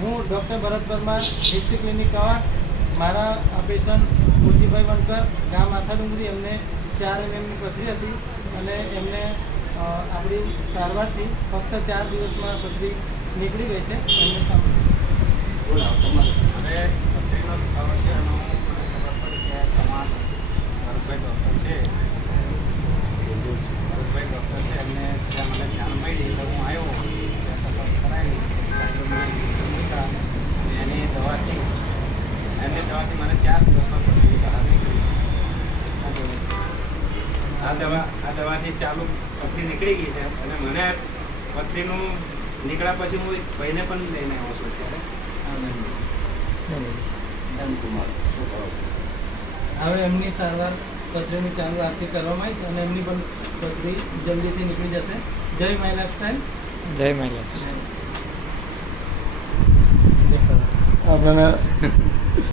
હું ડૉક્ટર ભરત Parmar, HC clinic કવા. મારા પેશન્ટ મુરજીભાઈ વણકર, ગામ આથા ડુંગરી. એમને 4 mmની પથરી હતી અને એમને આપણી સારવારથી ફક્ત 4 દિવસમાં પથરી નીકળી ગઈ છે. એમને હવે પથરીનો દુખાવો છે એનો મને ખબર પડી કે તમારા ભરતભાઈ ડૉક્ટર છે, એમને ત્યાં મને જાણ મળી એટલે હું આવ્યો, ત્યાં તપાસ કરાવી એની દવાથી મને 4 દિવસમાં પથરી બહાર નીકળી. આ દવાથી ચાલુ પથરી નીકળી ગઈ છે અને મને પથરીનું નીકળ્યા પછી હું ભાઈને પણ લઈને આવ્યો છું અત્યારે. હવે એમની સારવાર પથરીની ચાલુ આજથી કરવામાં આવી છે અને એમની પણ પથરી જલ્દીથી નીકળી જશે. જય માય લાઈફસ્ટાઈલ. જય માય લાઈફ. આપણે